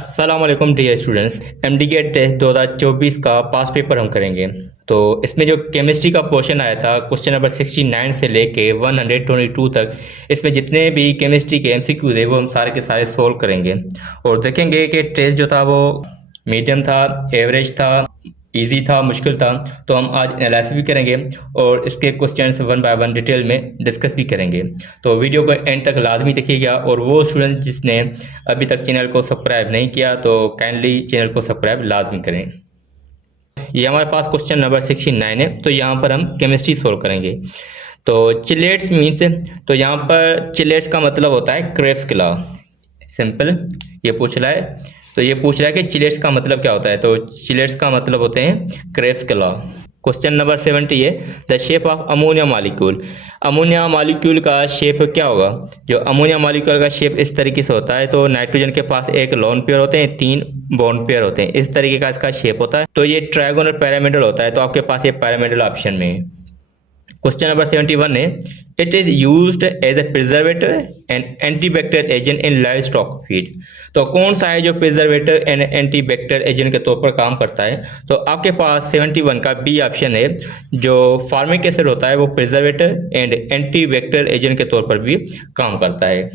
अस्सलाम वालेकुम dear students. एमडीके test 2024 का पास पेपर हम करेंगे। तो इसमें जो केमिस्ट्री का क्वेश्चन आया था क्वेश्चन नंबर 69 से लेके 122 तक, इसमें जितने भी केमिस्ट्री के एमसीक्यू थे वो हम सारे के सारे सोल्व करेंगे और देखेंगे कि टेस्ट जो था वो मीडियम था, एवरेज था, इजी था, मुश्किल था। तो हम आज एनालिसिस भी करेंगे और इसके questions one by one detail में डिस्कस भी करेंगे। तो वीडियो को एंड तक लाजमी देखिएगा और वो स्टूडेंट जिसने अभी तक चैनल को सब्सक्राइब नहीं किया तो काइंडली चैनल को सब्सक्राइब लाजमी करें। ये हमारे पास क्वेश्चन नंबर 69 है। तो यहाँ पर हम केमिस्ट्री सोल्व करेंगे। तो चिलेट्स मीन्स, तो यहाँ पर चिलेट्स का मतलब होता है क्रेब्स लॉ। सिंपल ये पूछ रहा है। तो ये पूछ रहा है कि चिलेट्स का मतलब क्या होता है। तो चिलेट्स का मतलब होते हैं क्रेब्स लॉ। क्वेश्चन नंबर 70 है the shape of ammonia molecule. Ammonia molecule का शेप क्या होगा। जो अमोनिया मॉलिक्यूल का शेप इस तरीके से होता है। तो नाइट्रोजन के पास एक लोन पेयर होते हैं, 3 बॉन्ड पेयर होते हैं, इस तरीके का इसका शेप होता है। तो ये ट्रायगोनल पिरामिडल होता है। तो आपके पास ये पिरामिडल ऑप्शन में है। क्वेश्चन नंबर 71 है it is used as a preservative and antibacterial agent in livestock feed. तो कौन सा है जो प्रिजर्वेटिव एंड एंटीबैक्टीरियल एजेंट के तौर पर काम करता है। तो आपके पास 71 का बी ऑप्शन है। जो फार्मिक एसिड होता है वो प्रिजर्वेटिव एंड एंटीबैक्टीरियल एजेंट के तौर पर भी काम करता है।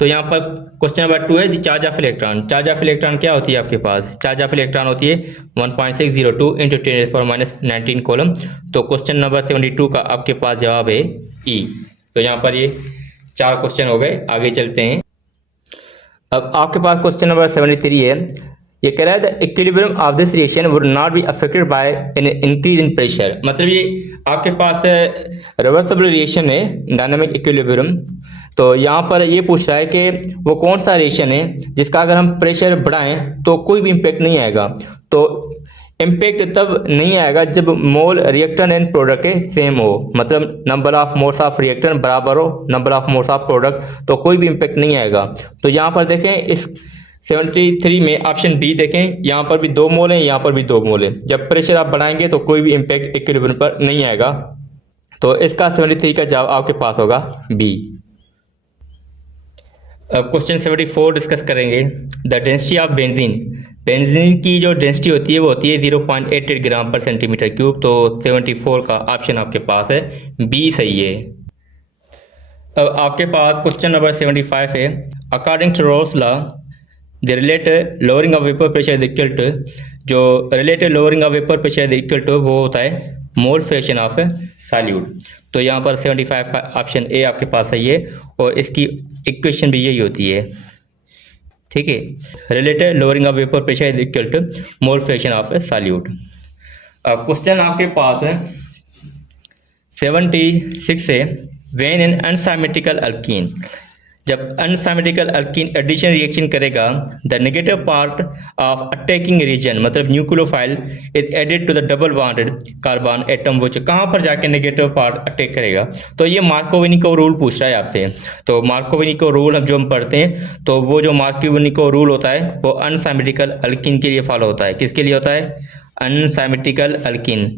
तो यहाँ पर क्वेश्चन नंबर 2 है the charge of electron. Charge of electron क्या होती है आपके पास। चार्ज ऑफ इलेक्ट्रॉन होती है 1.602 इंटू 10⁻⁻19 कोलम। तो क्वेश्चन नंबर 72 का आपके पास जवाब है ई। तो यहाँ पर ये 4 क्वेश्चन हो गए। आगे चलते हैं। अब आपके पास क्वेश्चन नंबर 73 है। ये कह रहा है the equilibrium of this reaction would not be affected by an increase in pressure. मतलब ये आपके पास रिवर्सिबल रिएक्शन है, डायनामिक इक्विलिब्रियम। तो यहाँ पर ये पूछ रहा है कि वो कौन सा रिएक्शन है जिसका अगर हम प्रेशर बढ़ाएं तो कोई भी इम्पैक्ट नहीं आएगा। तो इम्पैक्ट तब नहीं आएगा जब मोल रिएक्टेंट एंड प्रोडक्ट के सेम हो, मतलब number of moles of reactant बराबर हो number of moles of product, तो कोई भी इम्पैक्ट नहीं आएगा। तो यहाँ पर देखें इस 73 में ऑप्शन डी देखें, यहाँ पर भी 2 मोल है, यहाँ पर भी 2 मोल है। जब प्रेशर आप बढ़ाएंगे तो कोई भी इम्पैक्ट इक्विलिब्रियम पर नहीं आएगा। तो इसका 73 का जवाब आपके पास होगा बी। अब क्वेश्चन 74 डिस्कस करेंगे the density of benzene. Benzene की जो डेंसिटी होती है वो होती है 0.88 ग्राम पर सेंटीमीटर क्यूब। तो 74 का ऑप्शन आपके पास है बी सही है। अब आपके पास क्वेश्चन नंबर 75 है according to Raoult's law the related lowering of vapour pressure is equal to. जो related lowering of vapour pressure is equal to वो होता है मोल फ्रैक्शन ऑफ सॉल्यूट। तो यहाँ पर 75 का ऑप्शन ए आपके पास सही है और इसकी इक्वेशन भी यही होती है। ठीक है, related lowering of vapour pressure is equal to mole fraction of solute. Question आपके पास है 76 है व्हेन एन अनसिमेट्रिकल अल्कीन। जब अनसिमेट्रिकल अल्कीन एडिशन रिएक्शन करेगा the negative part of attacking region, मतलब nucleophile is added to the double bonded carbon atom, वो कहाँ पर जाके नेगेटिव पार्ट अटैक करेगा। तो ये मार्कोवेनिको रूल पूछ रहा है आपसे। तो मार्कोवेनिको रूल जो हम पढ़ते हैं तो वो जो मार्कोवेनिको रूल होता है वो अनसिमेट्रिकल अल्कीन के लिए फॉलो होता है। किसके लिए होता है, अनसिमेट्रिकल अल्कीन।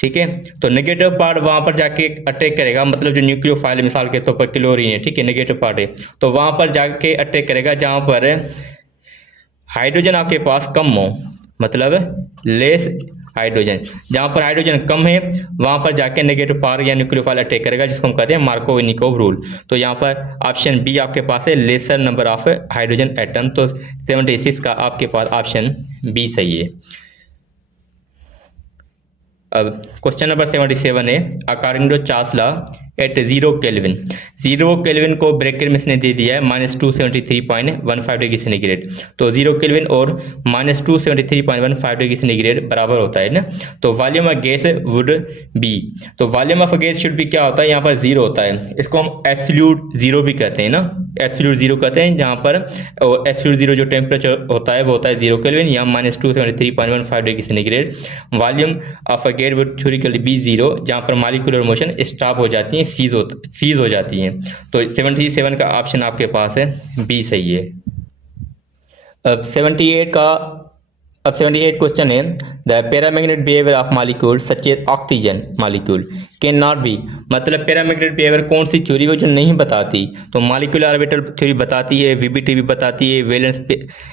ठीक है, तो नेगेटिव पार्ट वहां पर जाके अटैक करेगा, मतलब जो न्यूक्लियोफाइल मिसाल के तौर पर क्लोरीन है, ठीक है, नेगेटिव पार्ट है, तो वहां पर जाके अटैक करेगा जहां पर हाइड्रोजन आपके पास कम हो, मतलब लेस हाइड्रोजन। जहां पर हाइड्रोजन कम है वहां पर जाके नेगेटिव पार्ट या न्यूक्लियोफाइल अटैक करेगा, जिसको हम कहते हैं मार्कोवेनिकोव रूल। तो यहाँ पर ऑप्शन बी आपके पास है laser number of hydrogen atom. तो 76 का आपके पास ऑप्शन बी सही है। अब क्वेश्चन नंबर 77 है according to Charles law at 0 kelvin. 0 kelvin को ब्रैकेट में इसने दे दिया है -273.15 डिग्री सेंटीग्रेड। तो 0 केल्विन और -273.15 डिग्री सेंटीग्रेड बराबर होता है ना। तो volume of gas would be. तो वॉल्यूम ऑफ गैस शुड भी क्या होता है, यहाँ पर 0 होता है। इसको हम एब्सोल्यूट 0 भी कहते हैं ना, एब्सोल्यूट 0 कहते हैं जहाँ पर। और एब्सोल्यूट 0 जो टेम्परेचर होता है वो होता है 0 केल्विन या -273.15 degree centigrade. Volume of a gas would theoretically be 0, जहाँ पर मॉलिक्यूलर मोशन स्टॉप हो जाती है, सीज हो जाती हैं। तो 77 का ऑप्शन आपके पास है बी सही है। अब 78 का अब 78 क्वेश्चन है, the paramagnetic behaviour of molecule such as oxygen molecule can not be, मतलब पैरामैग्नेटिक बिहेवियर कौन सी थ्योरी वो जो नहीं बताती, तो मॉलिक्यूलर ऑर्बिटल थ्योरी बताती है, वीबीटी भी बताती है, वैलेंस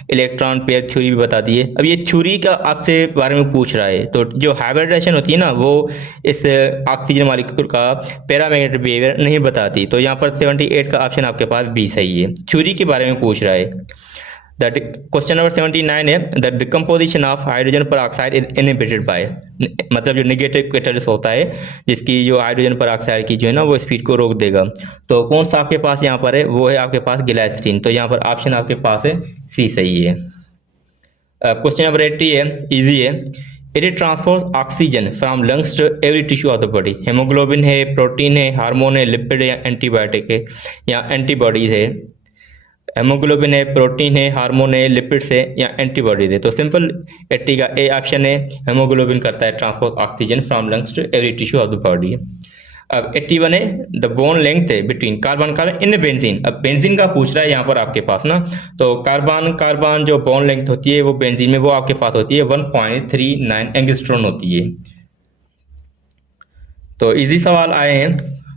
इलेक्ट्रॉन पेयर थ्योरी भी बताती है। अब ये थ्योरी का आपसे बारे में पूछ रहा है, तो जो हाइब्रिडाइजेशन होती है ना वो इस ऑक्सीजन मॉलिक्यूल का पैरामैग्नेटिक बिहेवियर नहीं बताती, तो यहाँ पर 78 का ऑप्शन आपके पास बी सही है, थ्योरी के बारे में पूछ रहा है। दैट क्वेश्चन नंबर 79 है, the decomposition of hydrogen peroxide is inhibited by, मतलब जो नेगेटिव कैटलिस्ट होता है जिसकी जो हाइड्रोजन परऑक्साइड की जो है ना वो स्पीड को रोक देगा, तो कौन सा आपके पास यहाँ पर है, वो है आपके पास ग्लाइसिन, तो यहाँ पर ऑप्शन आपके पास है सी सही है। क्वेश्चन नंबर 80 है, इजी है, it transport oxygen from lungs to every tissue of the body, haemoglobin है, प्रोटीन है, हार्मोन है, लिपिड है या एंटीबायोटिक है या एंटीबॉडीज है, हेमोग्लोबिन है, प्रोटीन है, हार्मोन है, लिपिड्स है या एंटीबॉडीज है, तो सिंपल 80 का ए ऑप्शन है, हेमोग्लोबिन करता है transport oxygen from lungs to every tissue of the body. अब 81 है, द बोन लेंथ है between carbon carbon in benzene, अब बेंजीन का पूछ रहा है यहाँ पर आपके पास ना, तो कार्बन कार्बन जो बोन लेंथ होती है वो बेंजीन में वो आपके पास होती है 1.39 एंगस्ट्रॉन होती है। तो इजी सवाल आए हैं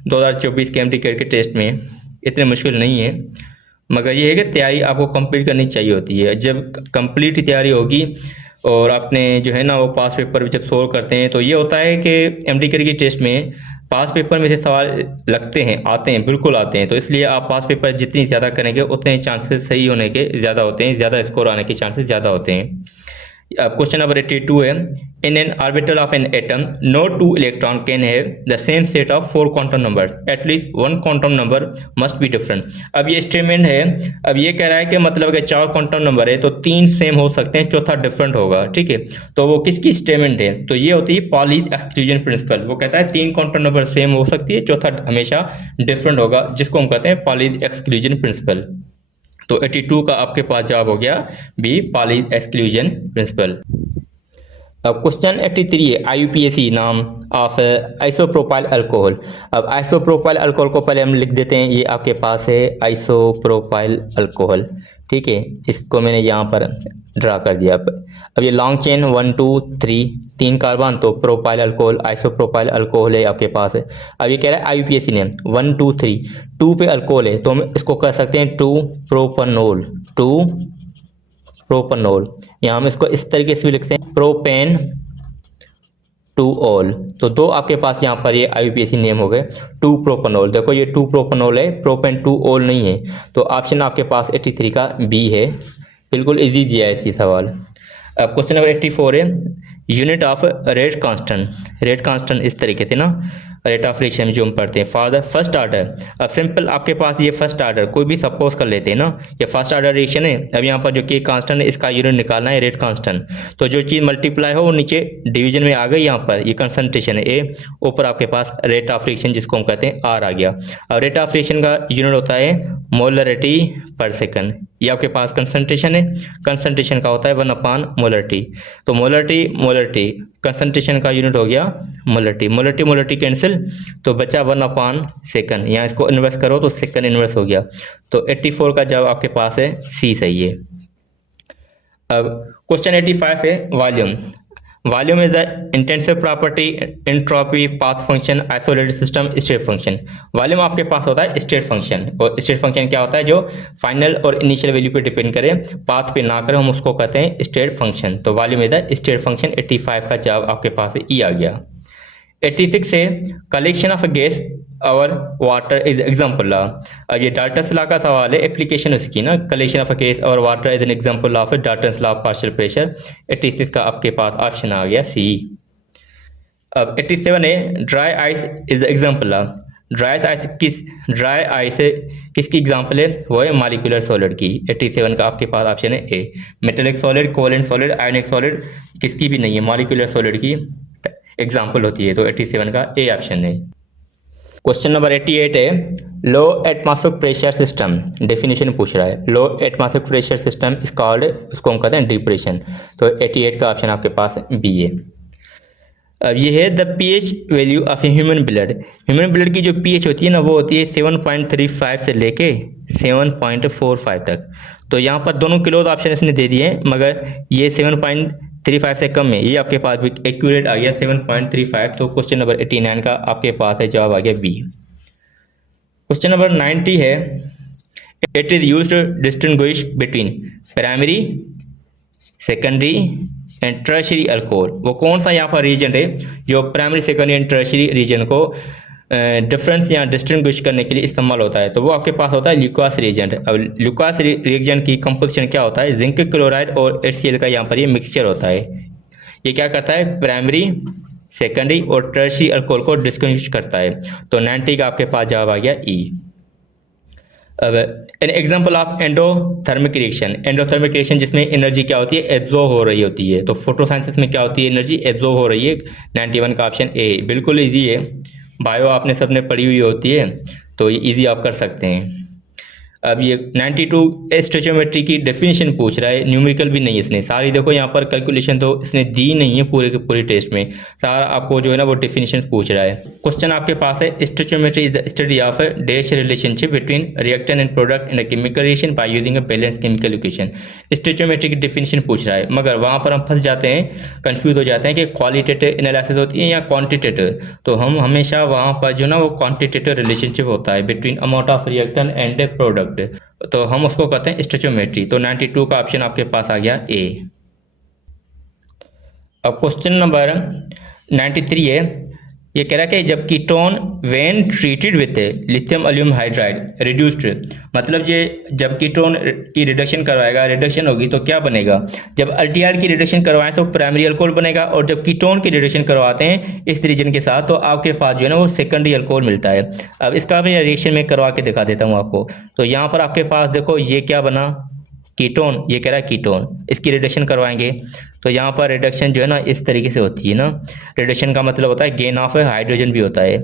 2024 के एमटीकेट के टेस्ट में, इतने मुश्किल नहीं है, मगर ये है कि तैयारी आपको कंप्लीट करनी चाहिए होती है। जब कंप्लीट तैयारी होगी और आपने जो है ना वो पास पेपर भी जब सोल्व करते हैं, तो ये होता है कि एमटीकेट की टेस्ट में पास पेपर में से सवाल लगते हैं, आते हैं, बिल्कुल आते हैं, तो इसलिए आप पास पेपर जितनी ज़्यादा करेंगे उतने चांसेस सही होने के ज़्यादा होते हैं, ज़्यादा स्कोर आने के चांसेस ज़्यादा होते हैं। अब क्वेश्चन नंबर 82 है, in an orbital of an atom no two electron can have the same set of 4 quantum number, at least 1 quantum number must be different. अब ये स्टेटमेंट है, अब ये कह रहा है कि मतलब कि 4 क्वांटम नंबर है तो 3 सेम हो सकते हैं, चौथा डिफरेंट होगा, ठीक है, तो वो किसकी स्टेटमेंट है, तो ये होती है पॉलीज एक्सक्लूजन प्रिंसिपल, वो कहता है 3 क्वांटम नंबर सेम हो सकती है, चौथा हमेशा डिफरेंट होगा, जिसको हम कहते हैं पॉलीज एक्सक्लूजन प्रिंसिपल। तो 82 का आपके पास जवाब हो गया बी, पॉलीज एक्सक्लूजन प्रिंसिपल। अब क्वेश्चन 83 है, IUPAC नाम ऑफ आइसोप्रोपाइल अल्कोहल। अब आइसोप्रोपाइल अल्कोहल को पहले हम लिख देते हैं, ये आपके पास है आइसोप्रोपाइल अल्कोहल, ठीक है, इसको मैंने यहाँ पर ड्रा कर दिया। अब ये लॉन्ग चेन 1 2 3 3 कार्बन, तो प्रोपाइल अल्कोहल आइसोप्रोपाइल अल्कोहल है आपके पास है। अब ये कह रहा है IUPAC नेम 1 2 3, 2 पे अल्कोहल है तो हम इसको कर सकते हैं 2 प्रोपनोल, 2 प्रोपनोल, यहाँ हम इसको इस तरीके से भी लिखते हैं प्रोपेन 2 ऑल, तो 2 आपके पास यहाँ पर ये IUPAC नेम हो गए 2 प्रोपनोल। देखो ये 2 प्रोपनोल है, प्रोपेन 2 ऑल नहीं है, तो ऑप्शन आपके पास 83 का बी है, बिल्कुल इजी दिया है इसी सवाल। अब क्वेश्चन नंबर 84 है, unit of rate constant, rate constant इस तरीके से ना रेट ऑफ रिएक्शन जो हम पढ़ते हैं फॉर द फर्स्ट ऑर्डर। अब सिंपल आपके पास ये फर्स्ट ऑर्डर कोई भी सपोज कर लेते हैं ना, ये फर्स्ट ऑर्डर रिएक्शन है। अब यहाँ पर जो कि कांस्टेंट है इसका यूनिट निकालना है रेट कांस्टेंट, तो जो चीज़ मल्टीप्लाई हो वो नीचे डिवीजन में आ गई, यहाँ पर ये कंसंट्रेशन है ए, ऊपर आपके पास रेट ऑफ रिएक्शन जिसको हम कहते हैं आर आ गया। अब रेट ऑफ रिएक्शन का यूनिट होता है मोलरिटी पर सेकंड, ये आपके पास कंसंट्रेशन है, कंसंट्रेशन का होता है 1/मोलरिटी, तो मोलरिटी कंसंट्रेशन का यूनिट हो गया मोलरिटी, मोलरिटी कैंसिल तो बचा 1/सेकंड, यहाँ इसको इन्वर्स करो तो सेकंड इन्वर्स हो गया, तो 84 का जवाब आपके पास है सी सही है। अब क्वेश्चन 85 है, volume. Volume is the intensive property, entropy, path function, isolated system, state function. Volume आपके पास होता है स्टेट फंक्शन, और स्टेट फंक्शन क्या होता है, जो फाइनल और इनिशियल वैल्यू पे डिपेंड करे, पाथ पे ना करे, हम उसको कहते हैं स्टेट फंक्शन, तो volume is the state function. 85 का जवाब आपके पास ई आ गया। 86 है, कलेक्शन ऑफ गैस और वाटर इज एग्जाम्पल लॉ। अब ये डाल्टन्स लॉ का सवाल है, एप्लीकेशन उसकी ना, कलेक्शन ऑफ गैस और water is an example of Dalton's law of partial pressure. 86 का आपके पास ऑप्शन आ गया सी। अब 87 है, dry ice is example law. Dry ice किसकी एग्जाम्पल है, वो है मॉलिक्यूलर सॉलिड की। 87 का आपके पास ऑप्शन है A. Metallic solid, covalent solid, ionic solid किसकी भी नहीं है, मॉलिक्यूलर सॉलिड की एग्जाम्पल होती है, तो 87 का ए ऑप्शन है। क्वेश्चन नंबर 88 है, लो एटमॉस्फेरिक प्रेशर सिस्टम, डेफिनेशन पूछ रहा है। लो atmospheric pressure system is called, उसको हम कहते हैं डिप्रेशन, तो 88 का ऑप्शन आपके पास बी है। अब ये है the pH value of a human blood. Human blood की जो pH होती है ना वो होती है 7.35 से लेके 7.45 तक, तो यहाँ पर दोनों क्लोज ऑप्शन इसने दे दिए हैं, मगर ये 7.35 से कम है, ये आपके पास भी एक्यूरेट आ गया 7.35। तो क्वेश्चन नंबर 89 का आपके पास है जवाब आ गया बी। क्वेश्चन नंबर 90 है, it is used to distinguish between primary, secondary and tertiary alcohol. वो कौन सा यहाँ पर रीजन है जो primary, secondary and tertiary reagent को डिफरेंस या डिस्टिंग्विश करने के लिए इस्तेमाल होता है? तो वो आपके पास होता है ल्यूकास रिएजेंट। अब ल्यूकास रिएजेंट की कंपोजिशन क्या होता है? जिंक क्लोराइड और HCl का यहाँ पर ये मिक्सचर होता है। ये क्या करता है? प्राइमरी, सेकेंडरी और टर्शियरी अल्कोहल को डिस्टिंग्विश करता है। तो 90 का आपके पास जवाब आ गया ई। अब an example of endothermic reaction, endothermic reaction जिसमें एनर्जी क्या होती है? एब्जॉर्ब हो रही होती है। तो फोटोसाइंथिसिस में क्या होती है? एनर्जी एब्जॉर्ब हो रही है। 91 का ऑप्शन ए बिल्कुल इजी है, बायो आपने सबने पढ़ी हुई होती है, तो ये इजी आप कर सकते हैं। अब ये 92 स्टोइचियोमेट्री की डेफिनेशन पूछ रहा है, न्यूमेरिकल भी नहीं इसने, सारी देखो यहाँ पर कैलकुलेशन तो इसने दी नहीं है पूरे के पूरे टेस्ट में, सारा आपको जो है ना वो डेफिनेशन पूछ रहा है। क्वेश्चन आपके पास है, stoichiometry is the study of dash relationship between reactant and product in a chemical reaction by using a balance chemical equation. Stoichiometry की डेफिनेशन पूछ रहा है, मगर वहाँ पर हम फंस जाते हैं, कंफ्यूज हो जाते हैं कि क्वालिटेटिव एनालिसिस होती है या क्वांटिटेटिव। तो हम हमेशा वहाँ पर जो ना वो क्वांटिटेटिव रिलेशनशिप होता है between amount of reactant and product, तो हम उसको कहते हैं स्टोइचियोमेट्री। तो 92 का ऑप्शन आपके पास आ गया ए। अब क्वेश्चन नंबर 93 है, ये कह रहा है कि जब ketone when treated with lithium aluminium hydride reduced, मतलब ये जब कीटोन की रिडक्शन करवाएगा, रिडक्शन होगी तो क्या बनेगा? जब अल्डिहाइड की रिडक्शन करवाएं तो प्राइमरी अल्कोहल बनेगा, और जब कीटोन की रिडक्शन करवाते हैं इस रीजन के साथ तो आपके पास जो है ना वो सेकेंडरी अल्कोहल मिलता है। अब इसका भी रिएक्शन में करवा के दिखा देता हूँ आपको। तो यहाँ पर आपके पास देखो ये क्या बना? कीटोन, ये कह रहा है कीटोन, इसकी रिडक्शन करवाएंगे तो यहाँ पर रिडक्शन जो है ना इस तरीके से होती है ना। रिडक्शन का मतलब होता है गेन ऑफ हाइड्रोजन भी होता है,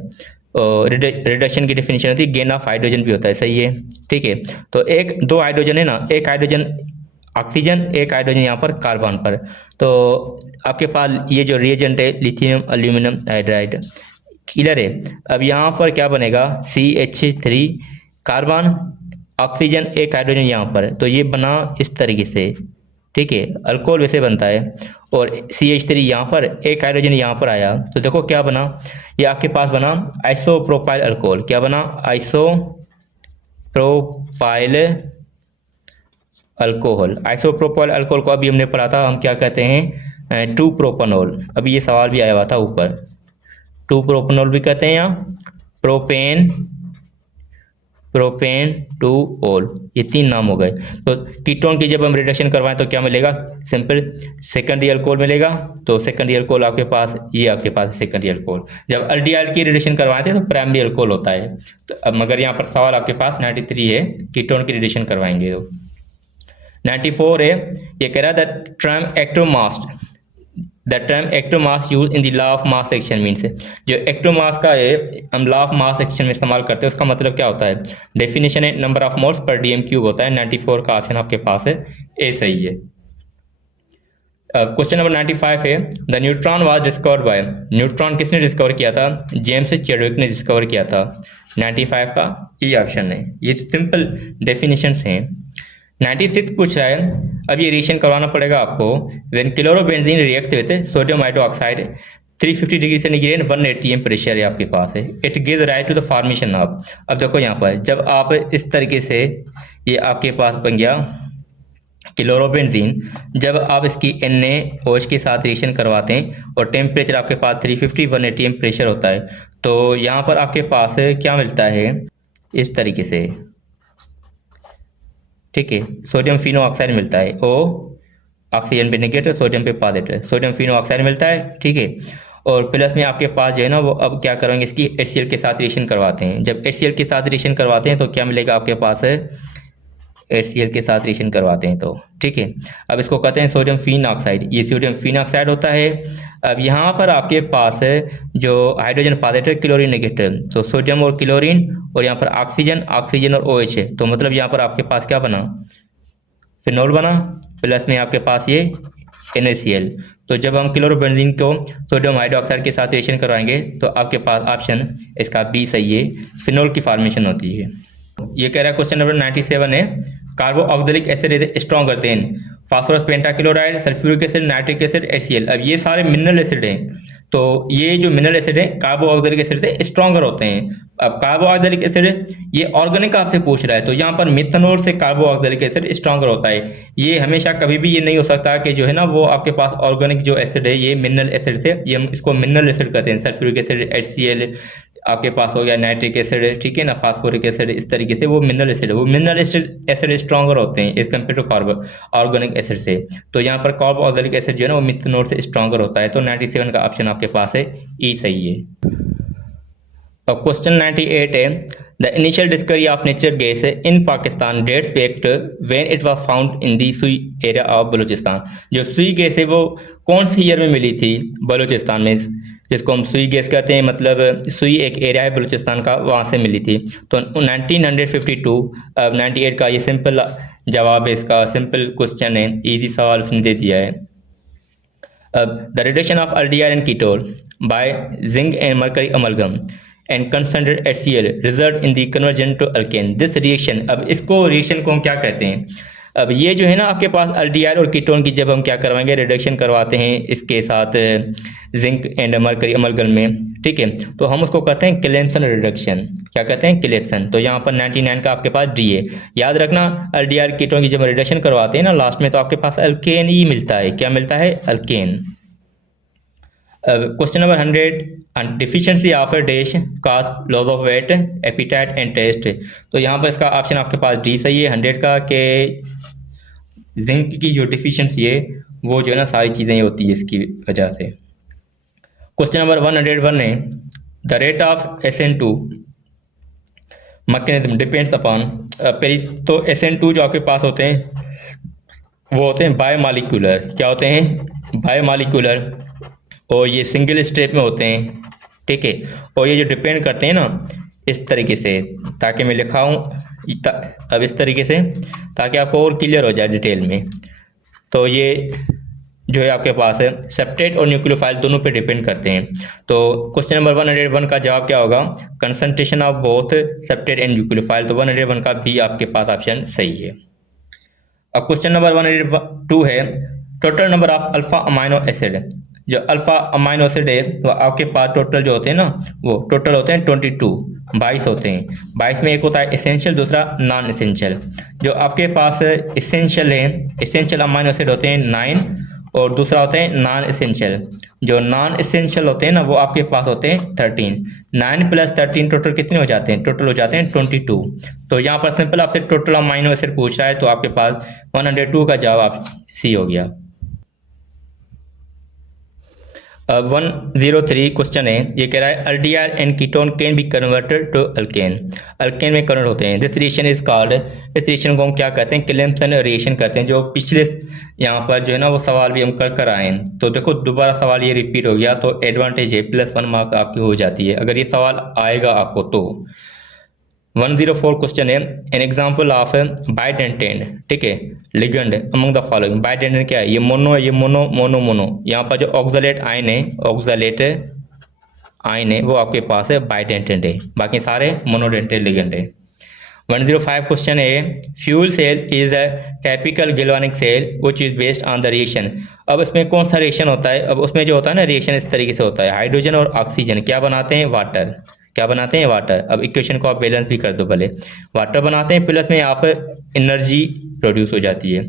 और रिडक्शन की डेफिनेशन होती है गेन ऑफ हाइड्रोजन भी होता है, सही है, ठीक है। तो एक दो हाइड्रोजन है ना, एक हाइड्रोजन ऑक्सीजन, एक हाइड्रोजन यहाँ पर कार्बन पर, तो आपके पास ये जो रिएजेंट है लिथियम अल्यूमिनियम हाइड्राइड क्लियर है। अब यहाँ पर क्या बनेगा? CH3 कार्बन, ऑक्सीजन, एक हाइड्रोजन यहाँ पर, तो ये बना इस तरीके से, ठीक है, अल्कोहल वैसे बनता है। और CH3 यहाँ पर, एक हाइड्रोजन यहाँ पर आया, तो देखो क्या बना? ये आपके पास बना आइसोप्रोपाइल अल्कोहल। क्या बना? Isopropyl alcohol. आइसोप्रोपाइल अल्कोहल को अभी हमने पढ़ा था, हम क्या कहते हैं? 2 प्रोपेनॉल। अभी ये सवाल भी आया हुआ था ऊपर, 2 प्रोपेनॉल भी कहते हैं, या प्रोपेन 2 ओल, ये 3 नाम हो गए। तो कीटोन की जब हम रिडक्शन करवाएं तो क्या मिलेगा? सिंपल सेकेंडरी अल्कोहल मिलेगा। तो सेकेंडरी अल्कोहल आपके पास, ये आपके पास सेकेंडरी अल्कोहल। जब अल्डिहाइड की रिडक्शन करवाते हैं तो प्राइमरी अल्कोहल होता है। तो अब मगर यहाँ पर सवाल आपके पास 93 है, कीटोन की रिडक्शन करवाएंगे तो। 94 है, ये कह रहा है the term active mass, the term active mass use in the law of mass action means, जो एक्टोमास का है हम लॉ ऑफ मास एक्शन में इस्तेमाल करते हैं, उसका मतलब क्या होता है? डेफिनेशन है number of moles per DM cube होता है। 94 का ऑप्शन आपके पास है ए, सही है। क्वेश्चन नंबर 95 है, the neutron was discovered by, neutron किसने डिस्कवर किया था? जेम्स चैडविक ने डिस्कवर किया था। 95 का ये ऑप्शन है, ये सिंपल डेफिनेशंस हैं। 96 पूछ रहा है, अब ये रिएक्शन करवाना पड़ेगा आपको। When chlorobenzene react with sodium hydroxide 350 degree centigrade 180 atm pressure है आपके पास है, it gives rise to the formation of. अब देखो यहाँ पर जब आप इस तरीके से, ये आपके पास बन गया क्लोरोबेंजीन, जब आप इसकी NaOH के साथ रिएक्शन करवाते हैं और टेम्परेचर आपके पास 350 180 एम प्रेशर होता है, तो यहाँ पर आपके पास क्या मिलता है? इस तरीके से, ठीक है, सोडियम फिनो ऑक्साइड मिलता है। O ऑक्सीजन पे नेगेटिव, सोडियम पे पॉजिटिव, सोडियम फिनो ऑक्साइड मिलता है, ठीक है। और प्लस में आपके पास जो है ना वो अब क्या करेंगे? इसकी HCl के साथ रिएक्शन करवाते हैं। जब HCl के साथ रिएक्शन करवाते हैं तो क्या मिलेगा आपके पास? HCl के साथ रिएक्शन करवाते हैं तो, ठीक है। अब इसको कहते हैं सोडियम फिन ऑक्साइड, ये सोडियम फिन ऑक्साइड होता है। अब यहाँ पर आपके पास जो हाइड्रोजन पॉजिटिव, क्लोरीन नेगेटिव, तो सोडियम और क्लोरीन, और यहाँ पर ऑक्सीजन, ऑक्सीजन और OH है, तो मतलब यहाँ पर आपके पास क्या बना? फिनोल बना, प्लस में आपके पास ये NaCl। तो जब हम क्लोरोबेंजीन को सोडियम हाइड्रोक्साइड के साथ रिएक्शन करवाएंगे तो आपके पास ऑप्शन इसका बी सही है, फिनोल की फॉर्मेशन होती है। ये कह रहा है क्वेश्चन नंबर 97 है, carboxylic acid stronger than phosphorus pentachloride, sulphuric acid, nitric acid, HCl। अब ये सारे मिनरल एसिड हैं, तो ये जो मिनरल एसिड है कार्बो ऑक्जेलिक एसिड से स्ट्रॉन्गर होते हैं। अब कार्बो ऑक्जेलिक एसिड ये ऑर्गेनिक आपसे पूछ रहा है, तो यहाँ पर मिथनॉल से कार्बो ऑक्जेलिक एसिड स्ट्रॉन्गर होता है। ये हमेशा कभी भी ये नहीं हो सकता कि जो है ना वो आपके पास ऑर्गेनिक जो एसिड है ये मिनरल एसिड से, ये हम इसको मिनरल एसिड कहते हैं। सल्फ्यूरिक एसिड, HCl आपके पास हो गया, नाइट्रिक एसिड, ठीक है ना, फास्फोरिक एसिड, इस तरीके से वो मिनरल एसिड है। वो मिनरल एसिड स्ट्रॉन्गर होते हैं एज कम्पेयर टू कार्बो ऑर्गेनिक एसिड से। तो यहाँ पर कार्बो ऑक्जेलिक एसिड जो है ना वो मिथनॉल से स्ट्रॉन्गर होता है। तो 97 का ऑप्शन आपके पास है, ई सही है। अब क्वेश्चन 98 है, the initial discovery of natural gas in Pakistan dates back when it was found in the Sui area of Balochistan. जो सुई गैस है वो कौन सी ईयर में मिली थी बलूचिस्तान में, जिसको हम सुई गैस कहते हैं, मतलब सुई एक एरिया है बलूचिस्तान का, वहाँ से मिली थी। तो 1952। अब 98 का ये सिंपल जवाब है, इसका सिंपल क्वेश्चन है, इजी सवाल उसने दे दिया है। अब the reduction of aldehyde and ketone by zinc and mercury amalgam and concentrated HCl result in the conversion to alkane this reaction. अब इसको रिएक्शन को हम क्या कहते हैं? अब ये जो है ना आपके पास एल्डिहाइड और कीटोन की जब हम क्या करवाएंगे, रिडक्शन करवाते हैं इसके साथ जिंक एंड मरकरी अमलगम में, ठीक है, तो हम उसको कहते हैं क्लेम्सन रिडक्शन। क्या कहते हैं? क्लेम्सन। तो यहाँ पर 99 का आपके पास डी है। याद रखना एल्डिहाइड कीटोन की जब रिडक्शन करवाते हैं ना लास्ट में, तो आपके पास अल्केन ही मिलता है। क्या मिलता है? Alkane. Question number 100, deficiency of dash cause loss of weight, appetite and taste. तो यहाँ पर इसका ऑप्शन आपके पास डी सही है 100 का, के जिंक की जो डिफिशियंसी है वो जो है ना सारी चीज़ें होती है इसकी वजह से। क्वेश्चन नंबर 101 है, the rate of SN2 mechanism depends upon. पहली तो SN2 जो आपके पास होते हैं वो होते हैं बायोमॉलिक्यूलर। क्या होते हैं? बायोमॉलिक्यूलर, और ये सिंगल स्टेप में होते हैं, ठीक है। और ये जो डिपेंड करते हैं ना इस तरीके से, ताकि मैं लिखा हूँ अब इस तरीके से ताकि आपको और क्लियर हो जाए डिटेल में। तो ये जो है आपके पास है सेप्टेट और न्यूक्लियोफाइल दोनों पे डिपेंड करते हैं। तो क्वेश्चन नंबर 101 का जवाब क्या होगा? Concentration of both septate and nucleophile. तो 101 का भी आपके पास ऑप्शन सही है। अब क्वेश्चन नंबर 102 है, total number of alpha amino acid. जो अल्फा अमाइनो एसिड है तो आपके पास टोटल जो होते हैं ना वो टोटल होते हैं 22 होते हैं। 22 में एक होता है एसेंशियल, दूसरा नॉन एसेंशियल। जो आपके पास एसेंशियल है, एसेंशियल अमाइनो एसिड होते हैं 9, और दूसरा होते हैं नॉन एसेंशियल। जो नॉन एसेंशियल होते हैं ना वो आपके पास होते हैं 13। 9 + 13 टोटल कितने हो जाते हैं? टोटल हो जाते हैं 22। तो यहाँ पर सिंपल आपसे टोटल अमाइनो एसिड पूछ रहा है, तो आपके पास 102 का जवाब सी हो गया। 103 क्वेश्चन है, ये कह रहा है aldehyde and ketone can be converted to alkane. Alkane में कन्वर्ट होते हैं। दिस रिएक्शन इज कॉल्ड, इस रिएक्शन को हम क्या कहते हैं? क्लेम्सन रिएक्शन कहते हैं। जो पिछले यहाँ पर जो है ना वो सवाल भी हम कर आए हैं। तो देखो दोबारा सवाल ये रिपीट हो गया, तो एडवांटेज है, +1 मार्क आपकी हो जाती है अगर ये सवाल आएगा आपको तो। 104 क्वेश्चन है, एन एग्जाम्पल ऑफ बाइडेंटेन, ठीक है, लिगेंड अमंग द फॉलोइंग। बाइडेंटेन क्या है? ये मोनो, ये मोनो, मोनो मोनो। यहाँ पर जो ऑक्सलेट आयन है, ऑक्सलेट आयन है वो आपके पास है बाइडेंटेन है, बाकी सारे मोनोडेंटेन लिगेंड है। 105 क्वेश्चन है, fuel cell is a typical galvanic cell which is based on the reaction. अब इसमें कौन सा रिएक्शन होता है? अब उसमें जो होता है ना रिएक्शन इस तरीके से होता है, हाइड्रोजन और ऑक्सीजन क्या बनाते हैं? वाटर। क्या बनाते हैं? वाटर। अब इक्वेशन को आप बैलेंस भी कर दो भले, वाटर बनाते हैं, प्लस में यहाँ पर एनर्जी प्रोड्यूस हो जाती है।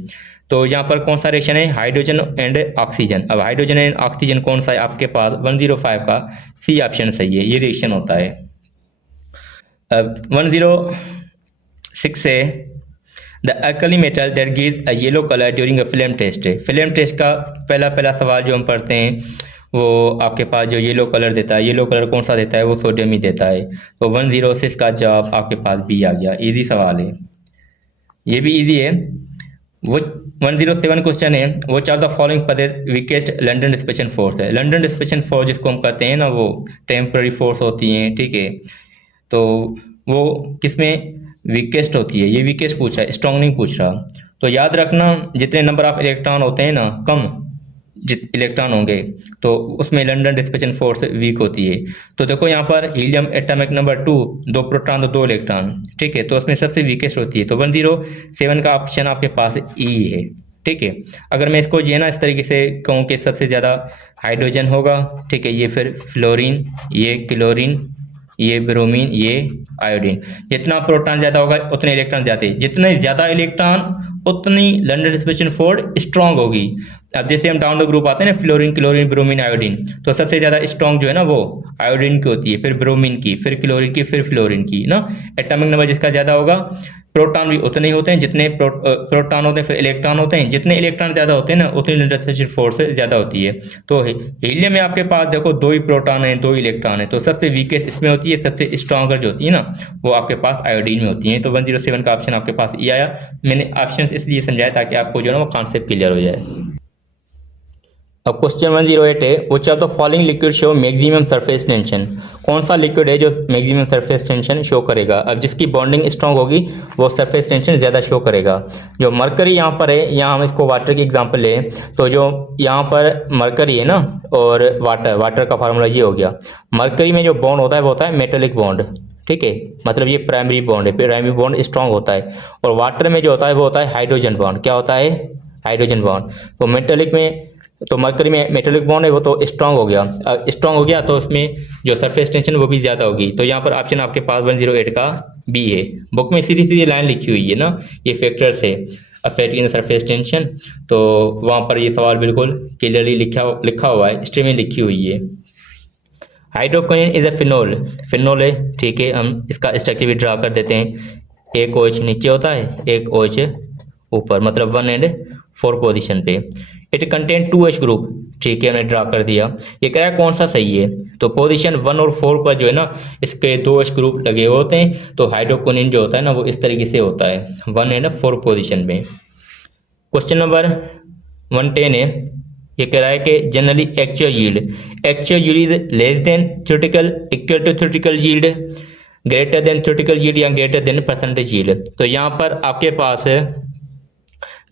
तो यहाँ पर कौन सा रिएक्शन है? Hydrogen and oxygen. अब हाइड्रोजन एंड ऑक्सीजन कौन सा है आपके पास? 105 का सी ऑप्शन सही है, ये रिएक्शन होता है। अब 106 है, the alkali metal that gives a yellow colour during a flame test. Flame test का पहला सवाल जो हम पढ़ते हैं वो आपके पास जो येलो कलर देता है, येलो कलर कौन सा देता है? वो सोडियम ही देता है। तो 106 का जवाब आपके पास बी आ गया। इजी सवाल है, ये भी इजी है। वो 107 क्वेश्चन है, वो of the following weakest London dissipation force है। लंडन डिस्पेशन फोर्स जिसको हम कहते हैं ना वो टेम्पररी फोर्स होती हैं, ठीक है, तो वो किसमें वीकेस्ट होती है? ये वीकेस्ट पूछ रहा है, स्ट्रॉन्ग नहीं पूछ रहा। तो याद रखना जितने नंबर ऑफ इलेक्ट्रॉन होते हैं ना कम, जित इलेक्ट्रॉन होंगे तो उसमें लंदन डिस्पर्शन फोर्स वीक होती है। तो देखो यहाँ पर हीलियम एटॉमिक नंबर 2, 2 प्रोटॉन तो 2 इलेक्ट्रॉन, ठीक है, तो उसमें सबसे वीकेस्ट होती है। तो 107 का ऑप्शन आपके पास ई है, ठीक है। अगर मैं इसको ये ना इस तरीके से कहूँ कि सबसे ज़्यादा हाइड्रोजन होगा, ठीक है, ये फिर फ्लोरीन, ये क्लोरीन, ये ब्रोमीन, ये आयोडीन। जितना प्रोटॉन ज़्यादा होगा उतने इलेक्ट्रॉन ज़्यादा, जितने ज़्यादा इलेक्ट्रॉन उतनी लंदन डिस्पर्शन फोर्स स्ट्रांग होगी। अब जैसे हम डाउन द ग्रुप आते हैं ना, फ्लोरीन, क्लोरीन, ब्रोमीन, आयोडीन, तो सबसे ज़्यादा स्ट्रांग जो है ना वो आयोडीन की होती है, फिर ब्रोमीन की, फिर क्लोरीन की, फिर फ्लोरीन की ना। एटॉमिक नंबर जिसका ज़्यादा होगा, प्रोटॉन भी उतने ही होते हैं जितने प्रोटॉन होते हैं, फिर इलेक्ट्रॉन होते हैं, जितने इलेक्ट्रॉन ज़्यादा होते हैं ना उतनी लंदन डिस्पर्शन फोर्स ज़्यादा होती है। तो हीलियम में आपके पास देखो 2 ही प्रोटॉन है, 2 इलेक्ट्रॉन है, तो सबसे वीकेस्ट इसमें होती है, सबसे स्ट्रॉन्गर जो होती है ना वो आपके पास आयोडीन में होती है। तो 107 का ऑप्शन आपके पास ये आया। मैंने ऑप्शन इसलिए समझाया ताकि आपको जो है ना वो कॉन्सेप्ट क्लियर हो जाए। अब क्वेश्चन 108 है, which of the following liquid show maximum surface tension. कौन सा लिक्विड है जो मैक्सिमम सरफेस टेंशन शो करेगा। अब जिसकी बॉन्डिंग स्ट्रांग होगी वो सरफेस टेंशन ज़्यादा शो करेगा। जो मरकरी यहाँ पर है, यहाँ हम इसको वाटर की एग्जांपल लें तो जो यहाँ पर मरकरी है ना और वाटर का फार्मूला ये हो गया। मरकरी में जो बॉन्ड होता है वो होता है मेटेलिक बॉन्ड, ठीक है, मतलब ये प्राइमरी बॉन्ड है, प्राइमरी बॉन्ड स्ट्रांग होता है। और वाटर में जो होता है वो होता है हाइड्रोजन बॉन्ड। क्या होता है? Hydrogen bond. तो मेटेलिक में, तो मरकरी में मेटेलिक बॉन्ड है वो तो स्ट्रांग हो गया, स्ट्रांग हो गया तो उसमें जो सरफेस टेंशन वो भी ज़्यादा होगी। तो यहाँ पर ऑप्शन आपके पास 108 का बी है। बुक में सीधी सीधी लाइन लिखी हुई है ना, ये फैक्टर्स है अफेक्टिंग सरफेस टेंशन, तो वहाँ पर ये सवाल बिल्कुल क्लियरली लिखा हुआ है, स्ट्रीम में लिखी हुई है। Hydroquinone is a phenol, phenol है, ठीक है। हम इसका स्ट्रक्चर भी ड्रा कर देते हैं। एक OH नीचे होता है, एक OH ऊपर, मतलब 1 और 4 पोजीशन पे। इट कंटेन 2H ग्रुप, ठीक है, हमने ड्रा कर दिया। ये कह रहा है कौन सा सही है, तो पोजीशन 1 और 4 पर जो है ना इसके 2H ग्रुप लगे होते हैं। तो हाइड्रोक्विनोन जो होता है ना वो इस तरीके से होता है 1 और 4 पोजीशन में। क्वेश्चन नंबर 110 है, ये कह रहा है कि generally actual yield is less than theoretical, equal to theoretical yield, greater than theoretical yield या ग्रेटर देन परसेंटेज यील्ड। तो यहाँ पर आपके पास है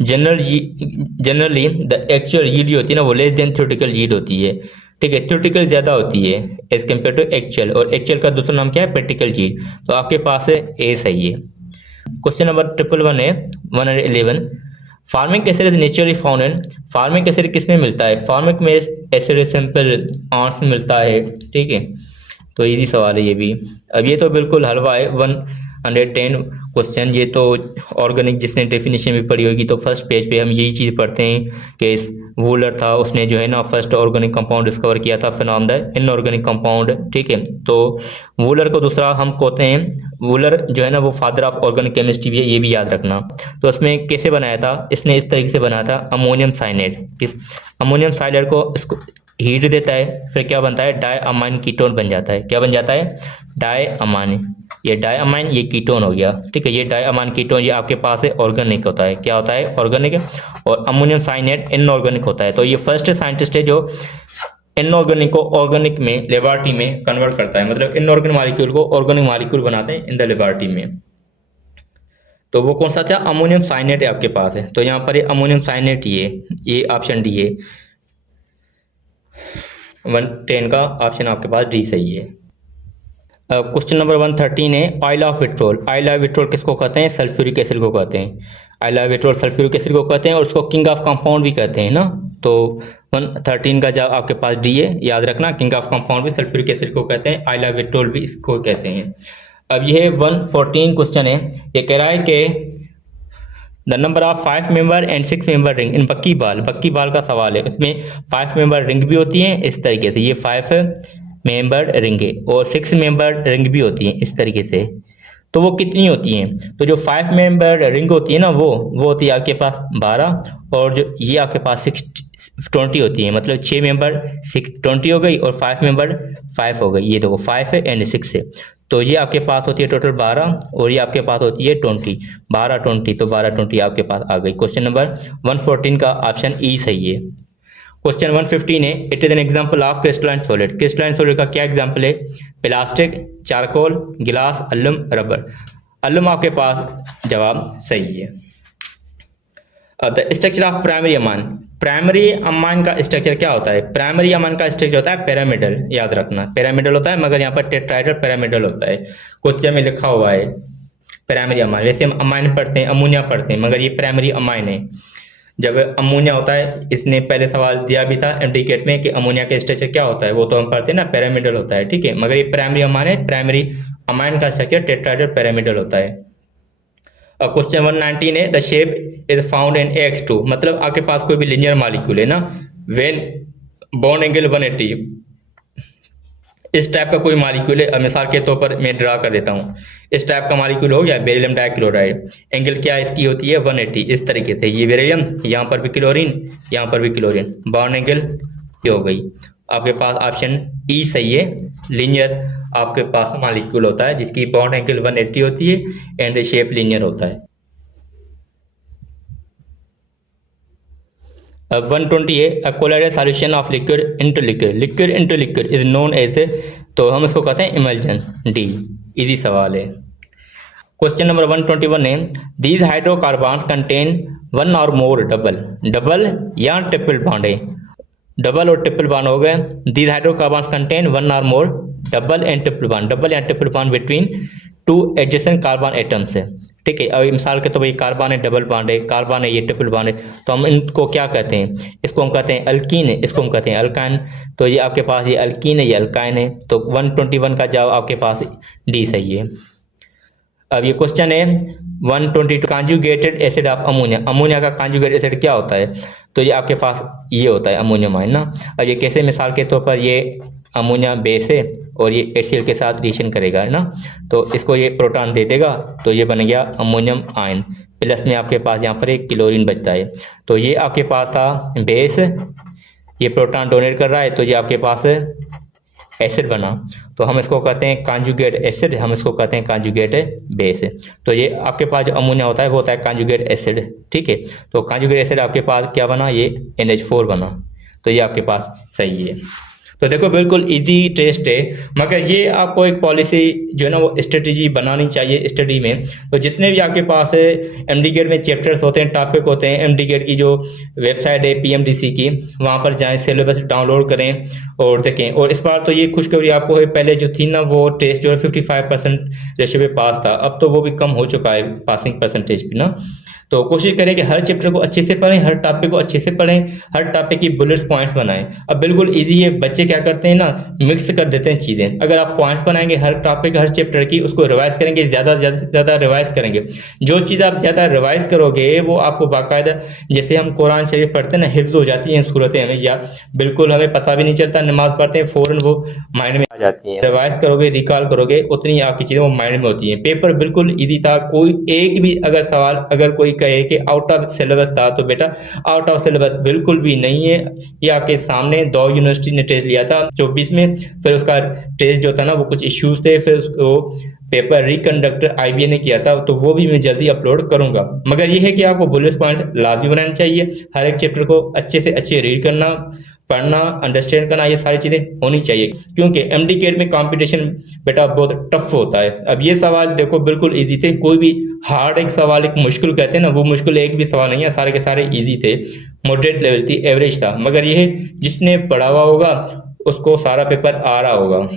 जनरली द एक्चुअल यील्ड जो होती है ना वो लेस देन थ्योरेटिकल यील्ड होती है, ठीक है। थ्योरेटिकल ज़्यादा होती है एज कम्पेयर टू एक्चुअल, और एक्चुअल का दूसरा नाम क्या है? Practical yield. तो आपके पास है ए सही है। क्वेश्चन नंबर 111 है 111, formic acid is naturally found in, formic acid किस में मिलता है? फार्मिक में एसिड सिंपल आंट्स में मिलता है, ठीक है। तो इजी सवाल है ये भी। अब ये तो बिल्कुल हलवा है 110 क्वेश्चन। ये तो ऑर्गेनिक जिसने डेफिनेशन भी पढ़ी होगी तो फर्स्ट पेज पे हम यही चीज़ पढ़ते हैं कि वूलर था, उसने जो है ना फर्स्ट ऑर्गेनिक कंपाउंड डिस्कवर किया था, फिनॉम द इनऑर्गेनिक कंपाउंड, ठीक है। तो वूलर को दूसरा हम कहते हैं, वूलर जो है ना वो फादर ऑफ ऑर्गेनिक केमिस्ट्री भी है, ये भी याद रखना। तो उसमें कैसे बनाया था? इसने इस तरीके से बनाया था, अमोनियम साइनेट। किस अमोनियम साइनेट को इसको हीट देता है, फिर क्या बनता है? डाई अमाइन कीटोन बन जाता है। क्या बन जाता है? Diamine. ये डाई अमाइन, ये कीटोन हो गया, ठीक है। ये डाई अमाइन कीटोन ये आपके पास है ऑर्गेनिक होता है। क्या होता है? ऑर्गेनिक। और अमोनियम साइनेट इनऑर्गेनिक होता है। तो ये फर्स्ट साइंटिस्ट है जो इनऑर्गेनिक को ऑर्गेनिक में लेबोरेटरी में कन्वर्ट करता है, मतलब इनऑर्गेनिक मॉलिक्यूल को ऑर्गेनिक मॉलिक्यूल बनाते हैं इन द लेबोरेटरी में। तो वो कौन सा था? अमोनियम साइनेट है आपके पास है। तो यहाँ पर ये अमोनियम साइनेट ये ऑप्शन डी है। 110 का ऑप्शन आपके पास डी सही है। क्वेश्चन नंबर 113 है, oil of vitriol. Oil of vitriol किसको कहते हैं? सल्फ्यूरिक एसिड को कहते हैं। Oil of vitriol sulphuric acid को कहते हैं और उसको किंग ऑफ कंपाउंड भी कहते हैं ना। तो 113 का जवाब आपके पास डी है, याद रखना। किंग ऑफ कंपाउंड भी सल्फ्यूरिक एसिड को कहते हैं, ऑयल ऑफ विट्रोल भी इसको कहते हैं। अब ये 114 क्वेश्चन है, ये कह रहा है कि the number of 5 member and 6 member ring in बक्की बाल का सवाल है। इसमें 5 मेंबर रिंग भी होती हैं इस तरीके से, ये 5 मेंबर रिंग है, और 6 मेंबर रिंग भी होती हैं इस तरीके से। तो वो कितनी होती हैं? तो जो 5 मेंबर रिंग होती है ना वो होती है आपके पास 12, और जो ये आपके पास 20 होती है, मतलब 6 मेंबर 20 हो गई और 5 मेंबर 5 हो गई। ये देखो 5 है एंड 6 है, तो ये आपके पास होती है टोटल 12, और ये आपके पास होती है 20, 12 20, तो 12 20 आपके पास आ गई। क्वेश्चन नंबर 114 का ऑप्शन ई सही है। क्वेश्चन 115 है, it is an example of crystalline solid. Crystalline solid का क्या एग्जांपल है? प्लास्टिक, चारकोल, गिलास, अलुम, रबर। अलुम आपके पास जवाब सही है। The structure of primary Aman, primary amine का स्ट्रक्चर क्या होता है? प्राइमरी अमाइन का स्ट्रक्चर होता है पिरामिडल, याद रखना पिरामिडल होता है, मगर यहाँ पर टेट्राहेड्रल पिरामिडल होता है। क्वेश्चन में लिखा हुआ है प्राइमरी अमाइन। वैसे हम अमाइन पढ़ते हैं, अमोनिया पढ़ते हैं, मगर ये प्राइमरी अमाइन है। जब अमोनिया होता है, इसने पहले सवाल दिया भी था एमडीकेट में कि अमोनिया का स्ट्रक्चर क्या होता है, वो तो हम पढ़ते हैं ना पिरामिडल होता है, ठीक है। मगर ये प्राइमरी अमाइन है, प्राइमरी अमाइन का स्ट्रक्चर टेट्राहेड्रल पिरामिडल होता है। क्वेश्चन 119 है, the shape is found in AX2, मतलब आपके पास कोई भी लीनियर मॉलिक्यूल है ना, व्हेन बॉन्ड एंगल 180, इस टाइप का कोई मॉलिक्यूल है, मिसाल के तौर पर मैं ड्रा कर देता हूँ, इस टाइप का मॉलिक्यूल हो गया बेरिलियम डाइक्लोराइड, एंगल क्या इसकी होती है 180, इस तरीके से ये बेरिलियम, यहाँ पर भी क्लोरीन, यहाँ पर भी क्लोरीन, बॉन्ड एंगल ये हो गई। आपके पास ऑप्शन ई सही है, लीनियर आपके पास मॉलिक्यूल होता है जिसकी बॉन्ड एंगल 180 होती है एंड शेप लीनियर होता है। अब 120 है, a colloidal solution of liquid into liquid, liquid into liquid is known as, तो हम इसको कहते हैं इमल्जन, डी, इजी सवाल है। क्वेश्चन नंबर 121 है, these hydrocarbons contain one or more double, double या ट्रिपल बॉन्ड है, डबल और ट्रिपल बॉन्ड हो गए। These hydrocarbons contain one or more double and triple bond, double या triple bond between two adjacent carbon atoms है, ठीक है। अब मिसाल के तो भाई कार्बन है डबल बॉन्ड है, कार्बन है ये ट्रिपल बॉन्ड है, तो हम इनको क्या कहते हैं, इसको हम कहते हैं अल्कीन है, इसको हम कहते हैं अल्काइन। तो ये आपके पास ये अल्कीन है, ये अल्काइन है, तो 121 का जवाब आपके पास डी सही है। अब ये क्वेश्चन है 122, conjugated acid of ammonia, ammonia का कॉन्जुगेट एसिड क्या होता है, तो ये आपके पास ये होता है अमोनियम आयन ना। अब ये कैसे, मिसाल के तौर पर ये अमोनिया बेस है और ये HCl के साथ रिएक्शन करेगा है ना, तो इसको ये प्रोटॉन दे देगा, तो ये बन गया अमोनियम आयन, प्लस में आपके पास यहाँ पर एक क्लोरीन बचता है। तो ये आपके पास था बेस, ये प्रोटॉन डोनेट कर रहा है, तो ये आपके पास एसिड बना, तो हम इसको कहते हैं कॉन्जुगेट एसिड, हम इसको कहते हैं कॉन्जुगेट बेस। तो ये आपके पास जो अमोनिया होता है वो होता है कॉन्जुगेट एसिड, ठीक है। तो कॉन्जुगेट एसिड आपके पास क्या बना, ये NH4 बना, तो ये आपके पास सही है। तो देखो बिल्कुल इजी टेस्ट है, मगर ये आपको एक पॉलिसी जो है ना वो स्ट्रेटजी बनानी चाहिए स्टडी में। तो जितने भी आपके पास है एमडीगेट में चैप्टर्स होते हैं, टॉपिक होते हैं, एमडीगेट की जो वेबसाइट है PMDC की, वहाँ पर जाएं, सिलेबस डाउनलोड करें और देखें। और इस बार तो ये खुशखबरी आपको है, पहले जो थी ना वो टेस्ट जो है 55% रेशियो पे पास था, अब तो वो भी कम हो चुका है पासिंग परसेंटेज भी ना। तो कोशिश करें कि हर चैप्टर को अच्छे से पढ़ें, हर टॉपिक को अच्छे से पढ़ें, हर टॉपिक की बुलेट पॉइंट्स बनाएं। अब बिल्कुल इजी है, बच्चे क्या करते हैं ना मिक्स कर देते हैं चीज़ें। अगर आप पॉइंट्स बनाएंगे हर टॉपिक हर चैप्टर की, उसको रिवाइज करेंगे, ज़्यादा रिवाइज करेंगे, जो चीज़ आप ज़्यादा रिवाइज करोगे वो आपको बाकायदा, जैसे हम कुरान शरीफ पढ़ते हैं ना, हिफ्ज हो जाती हैं सूरतें हमें, या बिल्कुल हमें पता भी नहीं चलता, नमाज पढ़ते हैं फ़ौरन वो माइंड में आ जाती हैं। रिवाइज करोगे, रिकॉल करोगे, उतनी आपकी चीज़ें वो माइंड में होती हैं। पेपर बिल्कुल ईजी था, कोई एक भी अगर सवाल अगर कोई कहे कि आउट ऑफ सिलेबस था, तो बेटा आउट ऑफ सिलेबस बिल्कुल भी नहीं है। ये आपके सामने दो यूनिवर्सिटी ने टेस्ट लिया था 24 में, फिर उसका टेस्ट जो था ना वो कुछ इश्यूज थे, फिर उसको पेपर रिकंडक्ट IBA ने किया था, तो वो भी मैं जल्दी अपलोड करूंगा। मगर ये है कि आपको बुलेट पॉइंट्स लाजमी बनाने चाहिए, हर एक चैप्टर को अच्छे से अच्छे रीड करना, पढ़ना, अंडरस्टैंड करना, ये सारी चीज़ें होनी चाहिए, क्योंकि MDCAT में कंपटीशन बेटा बहुत टफ होता है। अब ये सवाल देखो बिल्कुल इजी थे, कोई भी हार्ड एक सवाल एक मुश्किल कहते हैं ना, वो मुश्किल एक भी सवाल नहीं है, सारे के सारे इजी थे, मॉडरेट लेवल थी, एवरेज था। मगर ये जिसने पढ़ा हुआ होगा उसको सारा पेपर आ रहा होगा।